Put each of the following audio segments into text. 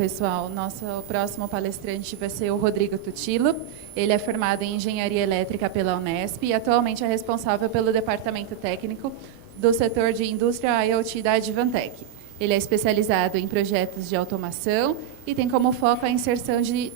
pessoal. Nosso próximo palestrante vai ser o Rodrigo Tutilo. Ele é formado em Engenharia Elétrica pela Unesp e atualmente é responsável pelo departamento técnico do setor de indústria IoT da Advantech. Ele é especializado em projetos de automação e tem como foco a inserção de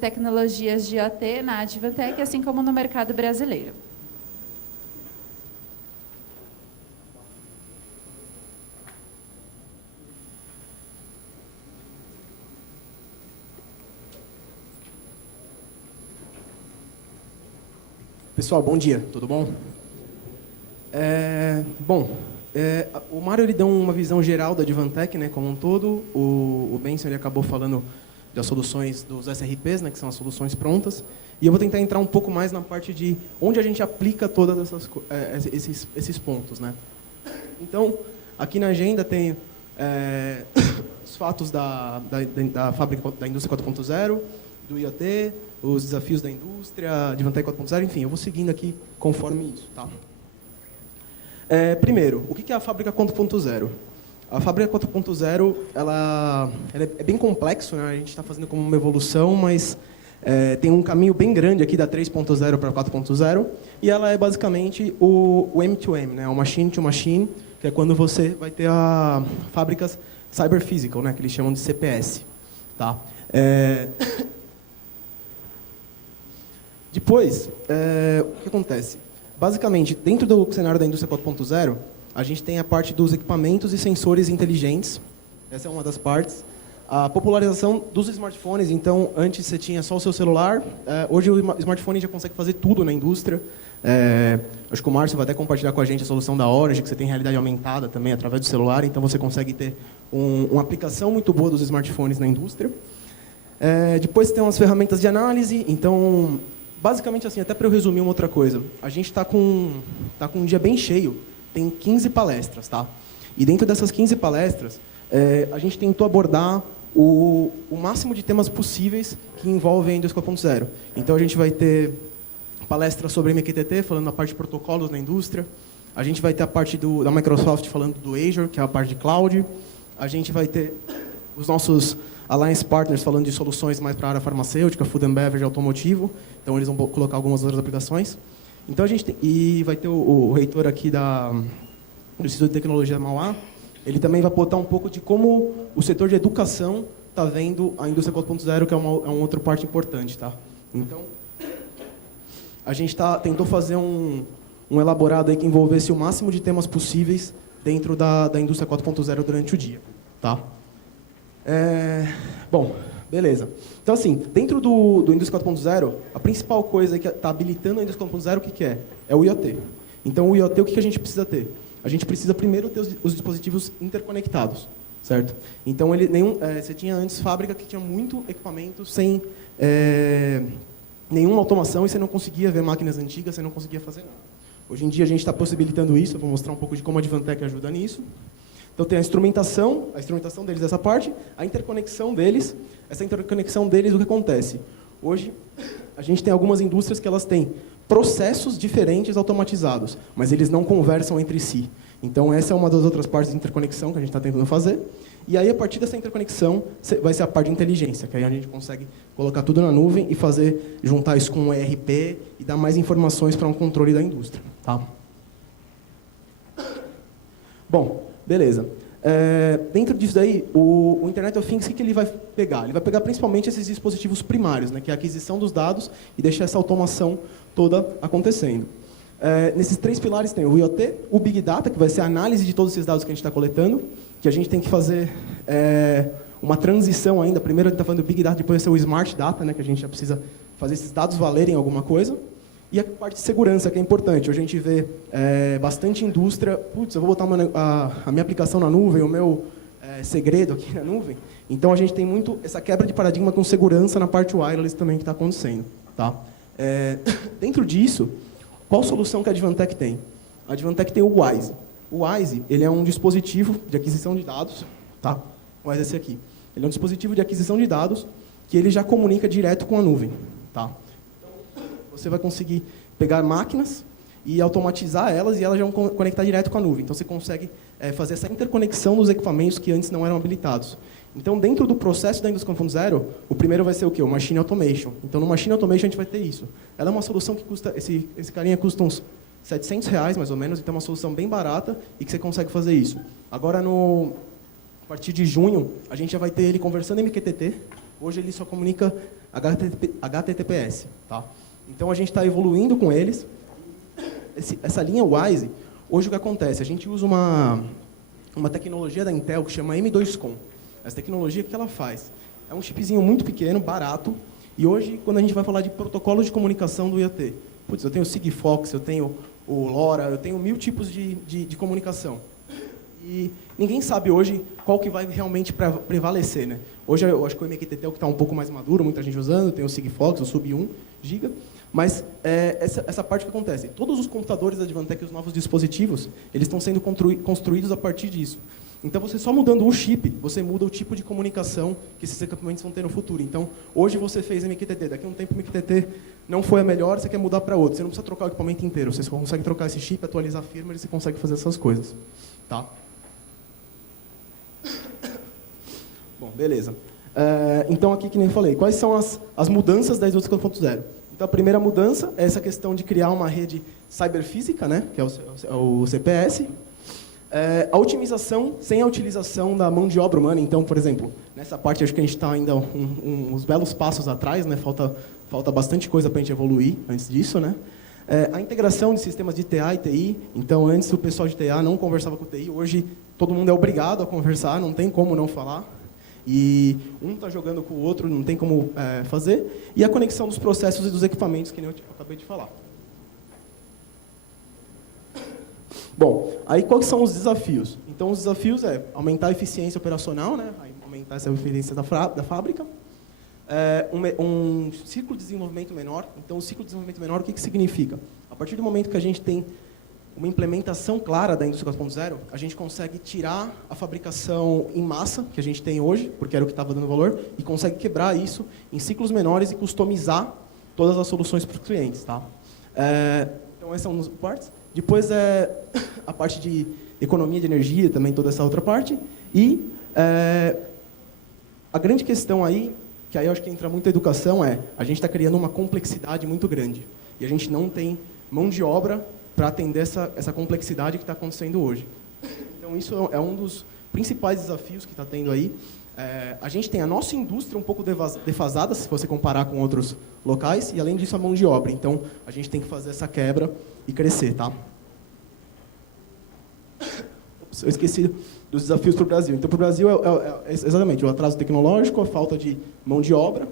tecnologias de IoT na Advantech, assim como no mercado brasileiro. Pessoal, bom dia, tudo bom? O Mário ele deu uma visão geral da Advantech, né, como um todo. O Benson ele acabou falando das soluções dos SRPs, né, que são as soluções prontas. E eu vou tentar entrar um pouco mais na parte de onde a gente aplica todos esses pontos, né? Então, aqui na agenda tem os fatos da fábrica da indústria 4.0, do IoT, os desafios da indústria, Advantech 4.0, enfim, eu vou seguindo aqui conforme isso, tá? Primeiro, o que é a fábrica 4.0? A fábrica 4.0, ela é bem complexo, né? A gente está fazendo como uma evolução, mas tem um caminho bem grande aqui da 3.0 para 4.0, e ela é basicamente o M2M, né? O Machine to Machine, que é quando você vai ter fábricas Cyber Physical, né? Que eles chamam de CPS, tá? Depois, o que acontece? Basicamente, dentro do cenário da indústria 4.0, a gente tem a parte dos equipamentos e sensores inteligentes. Essa é uma das partes. A popularização dos smartphones. Então, antes você tinha só o seu celular. Hoje o smartphone já consegue fazer tudo na indústria. Acho que o Márcio vai até compartilhar com a gente a solução da Orange, que você tem realidade aumentada também através do celular. Então, você consegue ter uma aplicação muito boa dos smartphones na indústria. Depois tem umas ferramentas de análise. Então, basicamente, assim, até para eu resumir uma outra coisa, a gente está com um dia bem cheio, tem 15 palestras, tá? E dentro dessas 15 palestras, a gente tentou abordar o máximo de temas possíveis que envolvem a indústria 4.0. Então, a gente vai ter palestra sobre MQTT, falando da parte de protocolos na indústria. A gente vai ter a parte da Microsoft falando do Azure, que é a parte de cloud. A gente vai ter os nossos Alliance Partners falando de soluções mais para a área farmacêutica, food and beverage, automotivo. Então, eles vão colocar algumas outras aplicações. Então, a gente e vai ter o reitor aqui do Instituto de Tecnologia da Mauá. Ele também vai botar um pouco de como o setor de educação está vendo a indústria 4.0, que é uma outra parte importante, tá? Então, a gente tentou fazer um elaborado aí que envolvesse o máximo de temas possíveis dentro da indústria 4.0 durante o dia, tá? Bom, beleza. Então, assim, dentro do Indústria 4.0, a principal coisa que está habilitando a Indústria 4.0, o que é? É o IoT. Então, o IoT, o que a gente precisa ter? A gente precisa primeiro ter os dispositivos interconectados, certo? Então, você tinha antes fábrica que tinha muito equipamento sem nenhuma automação e você não conseguia ver máquinas antigas, você não conseguia fazer nada. Hoje em dia, a gente está possibilitando isso, eu vou mostrar um pouco de como a Advantech ajuda nisso. Então, tem a instrumentação deles dessa parte, a interconexão deles. Essa interconexão deles, o que acontece? Hoje, a gente tem algumas indústrias que elas têm processos diferentes automatizados, mas eles não conversam entre si. Então, essa é uma das outras partes de interconexão que a gente está tentando fazer. E aí, a partir dessa interconexão, vai ser a parte de inteligência, que aí a gente consegue colocar tudo na nuvem e juntar isso com um ERP e dar mais informações para um controle da indústria. Tá? Bom, beleza. Dentro disso daí, o Internet of Things, o que ele vai pegar? Ele vai pegar principalmente esses dispositivos primários, né, que é a aquisição dos dados e deixar essa automação toda acontecendo. Nesses três pilares tem o IoT, o Big Data, que vai ser a análise de todos esses dados que a gente está coletando, que a gente tem que fazer uma transição ainda. Primeiro a gente está falando do Big Data, depois vai ser o Smart Data, né, que a gente já precisa fazer esses dados valerem alguma coisa. E a parte de segurança, que é importante. Hoje a gente vê bastante indústria, eu vou botar a minha aplicação na nuvem, o meu segredo aqui na nuvem. Então, a gente tem muito essa quebra de paradigma com segurança na parte wireless também que está acontecendo. Tá? Dentro disso, qual solução que a Advantech tem? A Advantech tem o WISE. O WISE ele é um dispositivo de aquisição de dados. Tá? O WISE é esse aqui. Ele é um dispositivo de aquisição de dados que ele já comunica direto com a nuvem. Tá? Você vai conseguir pegar máquinas e automatizar elas e elas já vão conectar direto com a nuvem. Então, você consegue fazer essa interconexão dos equipamentos que antes não eram habilitados. Então, dentro do processo da indústria 4.0, o primeiro vai ser o quê? O Machine Automation. Então, no Machine Automation, a gente vai ter isso. Ela é uma solução que custa, esse carinha custa uns R$700, mais ou menos, então é uma solução bem barata e que você consegue fazer isso. Agora, a partir de junho, a gente já vai ter ele conversando MQTT. Hoje ele só comunica HTTPS. Tá? Então, a gente está evoluindo com eles. Essa linha WISE, hoje o que acontece? A gente usa uma tecnologia da Intel que chama M2Com. Essa tecnologia, o que ela faz? É um chipzinho muito pequeno, barato, e hoje, quando a gente vai falar de protocolo de comunicação do IoT, putz, eu tenho o Sigfox, eu tenho o LoRa, eu tenho 1000 tipos de comunicação. E ninguém sabe hoje qual que vai realmente prevalecer, né? Hoje eu acho que o MQTT é o que está um pouco mais maduro, muita gente usando, tem o Sigfox, o Sub 1 GB, mas essa parte que acontece. Todos os computadores da Advantech, os novos dispositivos, eles estão sendo construídos a partir disso. Então, você só mudando o chip, você muda o tipo de comunicação que esses equipamentos vão ter no futuro. Então, hoje você fez MQTT, daqui a um tempo o MQTT não foi a melhor, você quer mudar para outro. Você não precisa trocar o equipamento inteiro, você só consegue trocar esse chip, atualizar a firmware e você consegue fazer essas coisas. Tá? Bom, beleza. Então, aqui que nem eu falei, quais são as mudanças da indústria 4.0? Então, a primeira mudança é essa questão de criar uma rede cyberfísica, né, que é o CPS. A otimização sem a utilização da mão de obra humana. Então, por exemplo, nessa parte acho que a gente está ainda uns belos passos atrás, né? Falta bastante coisa para a gente evoluir antes disso, né? A integração de sistemas de TA e TI. Então, antes o pessoal de TA não conversava com o TI, hoje todo mundo é obrigado a conversar, não tem como não falar. E um está jogando com o outro, não tem como fazer. E a conexão dos processos e dos equipamentos, que nem eu acabei de falar. Bom, aí quais são os desafios? Então, os desafios é aumentar a eficiência operacional, né? Aumentar essa eficiência da fábrica, um ciclo de desenvolvimento menor. Então, o ciclo de desenvolvimento menor, o que significa? A partir do momento que a gente tem uma implementação clara da indústria 4.0, a gente consegue tirar a fabricação em massa, que a gente tem hoje, porque era o que estava dando valor, e consegue quebrar isso em ciclos menores e customizar todas as soluções para os clientes. Tá? Então, esses são um dos partes. Depois a parte de economia de energia, também toda essa outra parte. E a grande questão aí, que aí eu acho que entra muito a educação, a gente está criando uma complexidade muito grande. E a gente não tem mão de obra para atender essa complexidade que está acontecendo hoje. Então, isso é um dos principais desafios que está tendo aí. A gente tem a nossa indústria um pouco defasada, se você comparar com outros locais, e, além disso, a mão de obra. Então, a gente tem que fazer essa quebra e crescer, tá? Ops, eu esqueci dos desafios para o Brasil. Então, para o Brasil, é exatamente o atraso tecnológico, a falta de mão de obra,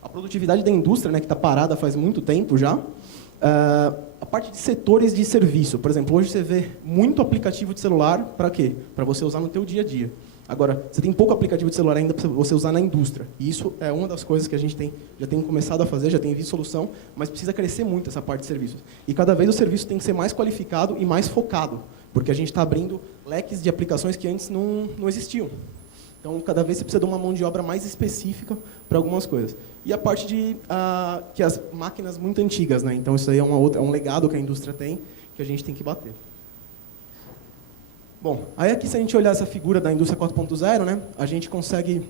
a produtividade da indústria, né, que está parada faz muito tempo já, a parte de setores de serviço. Por exemplo, hoje você vê muito aplicativo de celular, para quê? Para você usar no teu dia a dia. Agora, você tem pouco aplicativo de celular ainda para você usar na indústria. E isso é uma das coisas que a gente já tem começado a fazer, já tem visto solução, mas precisa crescer muito essa parte de serviços. E cada vez o serviço tem que ser mais qualificado e mais focado, porque a gente está abrindo leques de aplicações que antes não existiam. Então, cada vez você precisa de uma mão de obra mais específica para algumas coisas. E a parte de que as máquinas muito antigas, né? Então, isso aí é um legado que a indústria tem, que a gente tem que bater. Bom, aí aqui, se a gente olhar essa figura da indústria 4.0, né, a gente consegue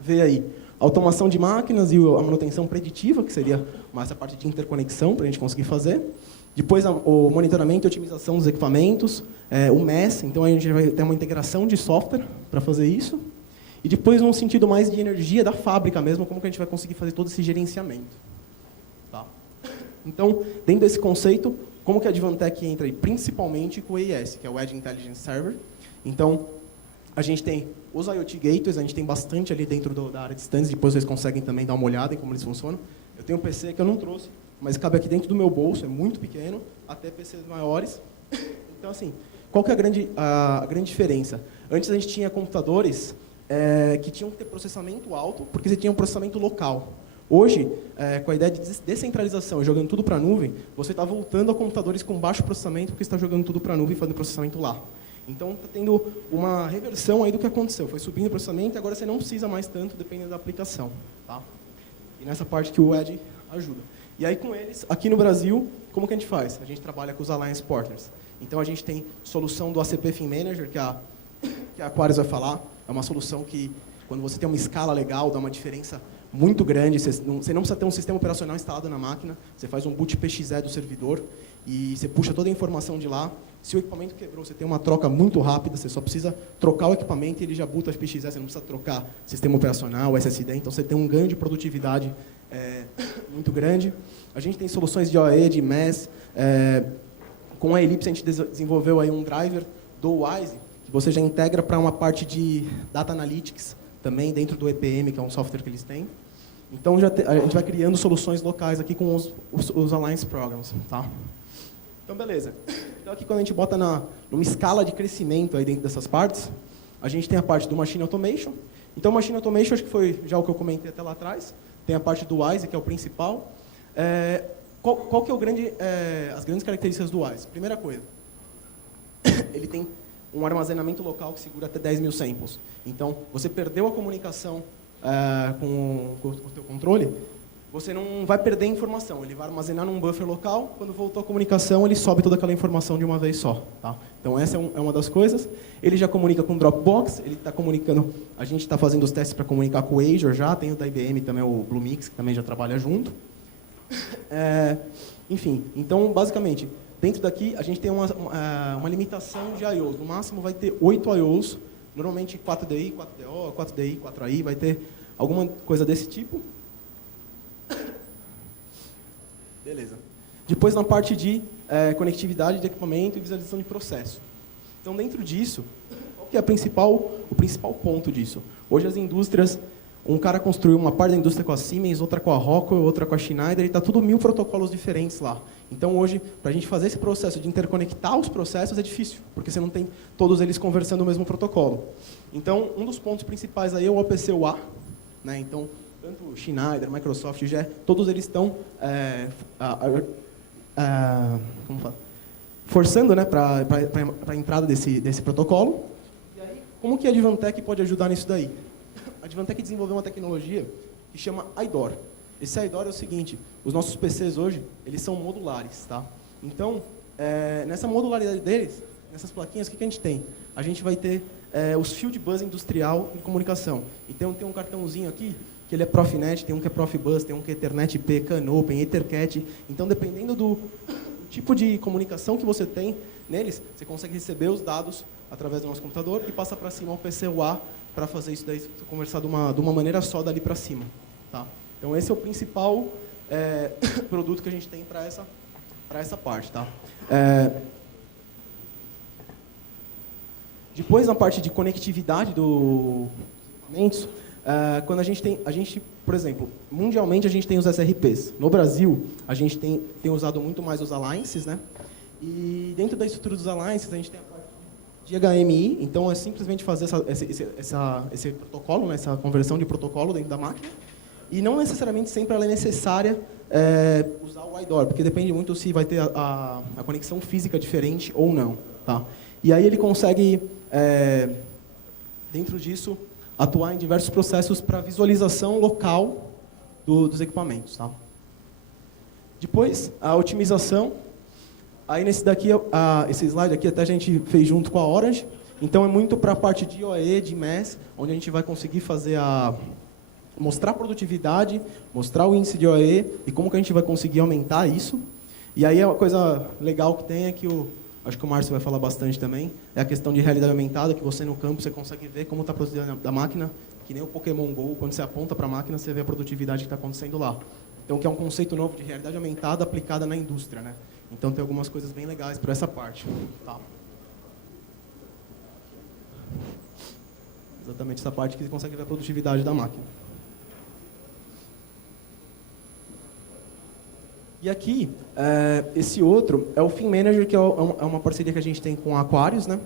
ver aí a automação de máquinas e a manutenção preditiva, que seria mais a parte de interconexão para a gente conseguir fazer. Depois, o monitoramento e otimização dos equipamentos, o MES, então a gente vai ter uma integração de software para fazer isso. E depois, num sentido mais de energia da fábrica mesmo, como que a gente vai conseguir fazer todo esse gerenciamento. Tá? Então, dentro desse conceito, como que a Advantech entra aí? Principalmente com o EIS, que é o Edge Intelligence Server. Então, a gente tem os IoT Gateways, a gente tem bastante ali dentro da área de stands, depois vocês conseguem também dar uma olhada em como eles funcionam. Eu tenho um PC que eu não trouxe, mas cabe aqui dentro do meu bolso, é muito pequeno, até PCs maiores. Então, assim, qual que é a grande diferença? Antes a gente tinha computadores que tinham que ter processamento alto, porque você tinha um processamento local. Hoje, com a ideia de descentralização, jogando tudo para a nuvem, você está voltando a computadores com baixo processamento, porque está jogando tudo para a nuvem e fazendo processamento lá. Então, está tendo uma reversão aí do que aconteceu. Foi subindo o processamento e agora você não precisa mais tanto, dependendo da aplicação. Tá? E nessa parte que o Edge ajuda. E aí, com eles, aqui no Brasil, como que a gente faz? A gente trabalha com os Alliance Partners. Então, a gente tem solução do ACP Fin Manager, que a Aquarius vai falar. É uma solução que quando você tem uma escala legal, dá uma diferença muito grande. Você não precisa ter um sistema operacional instalado na máquina, você faz um boot PXE do servidor e você puxa toda a informação de lá. Se o equipamento quebrou, você tem uma troca muito rápida, você só precisa trocar o equipamento e ele já boota PXE, você não precisa trocar sistema operacional, SSD, então você tem um ganho de produtividade muito grande. A gente tem soluções de OE, de MES, com a Ellipse a gente desenvolveu aí um driver do Wise, que você já integra para uma parte de Data Analytics, também dentro do EPM, que é um software que eles têm. Então, a gente vai criando soluções locais aqui com os Alliance Programs. Tá? Então, beleza. Então, aqui, quando a gente bota numa escala de crescimento aí dentro dessas partes, a gente tem a parte do Machine Automation. Então, Machine Automation, acho que foi já o que eu comentei até lá atrás. Tem a parte do Wise, que é o principal. Qual que é as grandes características do Wise? Primeira coisa, ele tem um armazenamento local que segura até 10.000 samples. Então, você perdeu a comunicação com o teu controle, você não vai perder informação. Ele vai armazenar num buffer local, quando voltou a comunicação, ele sobe toda aquela informação de uma vez só. Tá? Então, essa é uma das coisas. Ele já comunica com o Dropbox, ele está comunicando, a gente está fazendo os testes para comunicar com o Azure já, tem o da IBM também, o Bluemix, que também já trabalha junto. Enfim, então, basicamente, dentro daqui, a gente tem uma limitação de I/Os. No máximo, vai ter 8 I/Os, normalmente 4DI, 4DO, 4DI, 4AI, vai ter alguma coisa desse tipo. Beleza. Depois, na parte de conectividade de equipamento e visualização de processo. Então, dentro disso, qual que é o principal ponto disso? Hoje, as indústrias... Um cara construiu uma parte da indústria com a Siemens, outra com a Rockwell, outra com a Schneider, e está tudo 1000 protocolos diferentes lá. Então, hoje, para a gente fazer esse processo de interconectar os processos é difícil, porque você não tem todos eles conversando o mesmo protocolo. Então, um dos pontos principais aí é o OPC UA. Né? Então, tanto Schneider, Microsoft, GE, todos eles estão forçando, né, para a entrada desse protocolo. E aí, como que a Advantech pode ajudar nisso daí? A Advantech desenvolveu uma tecnologia que chama IDOR. Esse IDOR é o seguinte, os nossos PCs hoje, eles são modulares. Tá? Então, nessa modularidade deles, nessas plaquinhas, o que a gente tem? A gente vai ter os Field Bus industrial em comunicação. Então, tem um cartãozinho aqui, que ele é Profinet, tem um que é Profibus, tem um que é Ethernet IP, CAN-Open, EtherCAT. Então, dependendo do tipo de comunicação que você tem neles, você consegue receber os dados através do nosso computador e passa para cima ao PC UA para fazer isso daí, conversar de uma maneira só dali para cima. Tá? Então, esse é o principal produto que a gente tem para essa parte. Tá? Depois, na parte de conectividade dos equipamentos, quando a gente, por exemplo, mundialmente a gente tem os SRPs. No Brasil, a gente tem usado muito mais os Alliances, né? E dentro da estrutura dos Alliances, a gente tem a parte de HMI, então é simplesmente fazer esse protocolo, né, essa conversão de protocolo dentro da máquina, e não necessariamente sempre ela é necessária usar o IDOR, porque depende muito se vai ter a conexão física diferente ou não. Tá? E aí ele consegue, dentro disso, atuar em diversos processos para visualização local dos equipamentos. Tá? Depois, a otimização. Aí, nesse daqui, esse slide aqui até a gente fez junto com a Orange. Então, é muito para a parte de OE, de MES, onde a gente vai conseguir fazer mostrar a produtividade, mostrar o índice de OE e como que a gente vai conseguir aumentar isso. E aí, uma coisa legal que tem é que acho que o Márcio vai falar bastante também, é a questão de realidade aumentada, que você no campo você consegue ver como está a produtividade da máquina, que nem o Pokémon GO, quando você aponta para a máquina, você vê a produtividade que está acontecendo lá. Então, que é um conceito novo de realidade aumentada aplicada na indústria, né? Então, tem algumas coisas bem legais para essa parte. Tá? Exatamente essa parte que você consegue ver a produtividade da máquina. E aqui, esse outro é o Theme Manager, que é uma parceria que a gente tem com a Aquarius, né?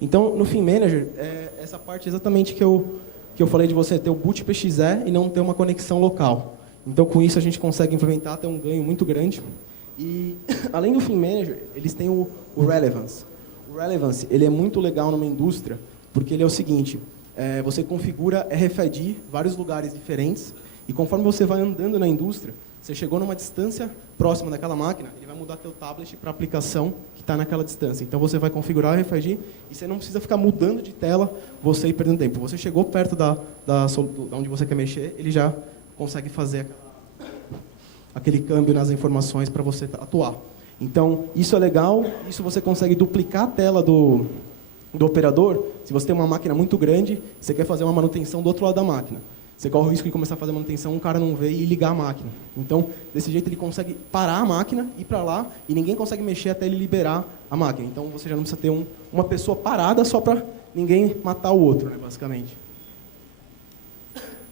Então, no Theme Manager, essa parte exatamente que eu falei de você ter o boot PXE e não ter uma conexão local. Então, com isso, a gente consegue implementar, ter um ganho muito grande. E, além do Theme Manager, eles têm o Relevance. O Relevance, ele é muito legal numa indústria, porque ele é o seguinte, você configura RFID, vários lugares diferentes, e conforme você vai andando na indústria, Você chegou numa distância próxima daquela máquina, ele vai mudar teu tablet para a aplicação que está naquela distância. Então você vai configurar o RFID e você não precisa ficar mudando de tela, você ir perdendo tempo. Você chegou perto da onde você quer mexer, ele já consegue fazer aquele câmbio nas informações para você atuar. Então, isso é legal, isso você consegue duplicar a tela do operador. Se você tem uma máquina muito grande, você quer fazer uma manutenção do outro lado da máquina. Você corre o risco de começar a fazer manutenção, um cara não vê e ligar a máquina. Então, desse jeito ele consegue parar a máquina, ir para lá, e ninguém consegue mexer até ele liberar a máquina. Então, você já não precisa ter uma pessoa parada só para ninguém matar o outro, né, basicamente.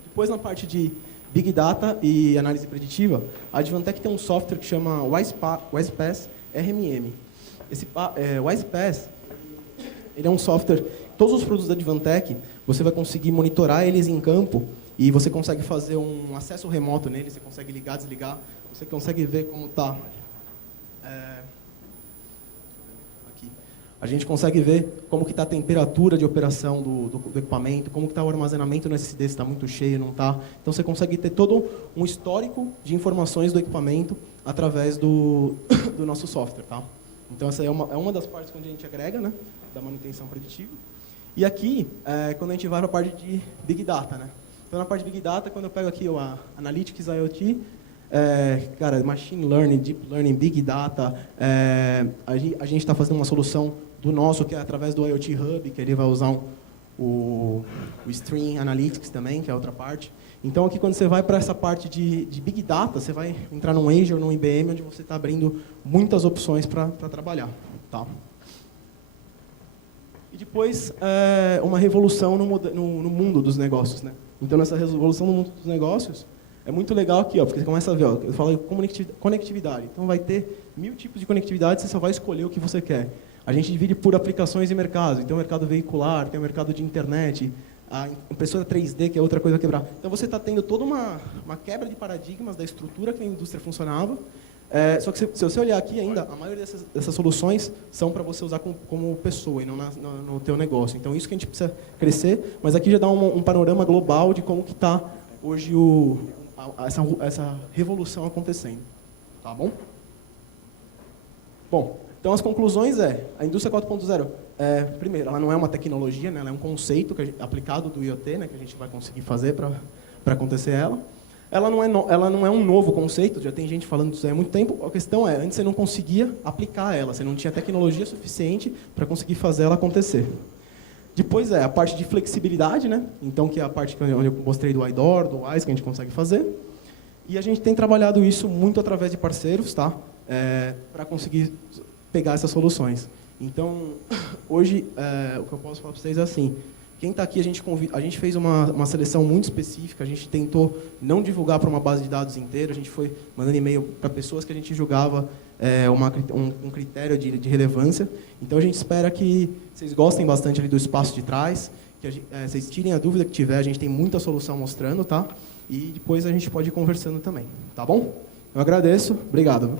Depois, na parte de Big Data e análise preditiva, a Advantech tem um software que chama WisePass RMM. Esse WisePass, ele é um software, todos os produtos da Advantech, você vai conseguir monitorar eles em campo e você consegue fazer um acesso remoto neles, você consegue ligar, desligar, você consegue ver como está. Aqui. A gente consegue ver como que está a temperatura de operação do equipamento, como que está o armazenamento no SSD, se está muito cheio, não está. Então você consegue ter todo um histórico de informações do equipamento através do nosso software. Tá? Então essa é uma das partes que a gente agrega, né, da manutenção preditiva. E aqui, quando a gente vai para a parte de Big Data, né? Então, na parte de Big Data, quando eu pego aqui o Analytics IoT, cara, Machine Learning, Deep Learning, Big Data, a gente está fazendo uma solução do nosso, que é através do IoT Hub, que ele vai usar o Stream Analytics também, que é outra parte. Então, aqui, quando você vai para essa parte de Big Data, você vai entrar num Azure, num IBM, onde você está abrindo muitas opções para trabalhar. Tá? E depois, uma revolução no mundo dos negócios. Né? Então, nessa revolução no mundo dos negócios, é muito legal aqui, ó, porque você começa a ver, ó, eu falo conectividade. Então, vai ter 1000 tipos de conectividade, você só vai escolher o que você quer. A gente divide por aplicações e mercados. Então, o mercado veicular, tem o mercado de internet, a impressora 3D, que é outra coisa a quebrar. Então, você está tendo toda uma quebra de paradigmas da estrutura que a indústria funcionava. Só que se você olhar aqui ainda, a maioria dessas soluções são para você usar como pessoa e não no teu negócio. Então, isso que a gente precisa crescer, mas aqui já dá um panorama global de como que está hoje essa revolução acontecendo. Tá bom? Bom, então as conclusões a indústria 4.0, primeiro, ela não é uma tecnologia, né, ela é um conceito aplicado do IoT, né, que a gente vai conseguir fazer para acontecer ela. Ela não é um novo conceito, já tem gente falando disso há muito tempo. A questão antes você não conseguia aplicar ela, você não tinha tecnologia suficiente para conseguir fazer ela acontecer. Depois a parte de flexibilidade, né? Então, que é a parte onde eu mostrei do iDoor, do Wise, que a gente consegue fazer. E a gente tem trabalhado isso muito através de parceiros, tá? Para conseguir pegar essas soluções. Então, hoje, o que eu posso falar para vocês é assim, quem está aqui, a gente fez uma seleção muito específica, a gente tentou não divulgar para uma base de dados inteira, a gente foi mandando e-mail para pessoas que a gente julgava um critério de relevância. Então, a gente espera que vocês gostem bastante ali do espaço de trás, que vocês tirem a dúvida que tiver, a gente tem muita solução mostrando, tá? E depois a gente pode ir conversando também, tá bom? Eu agradeço, obrigado.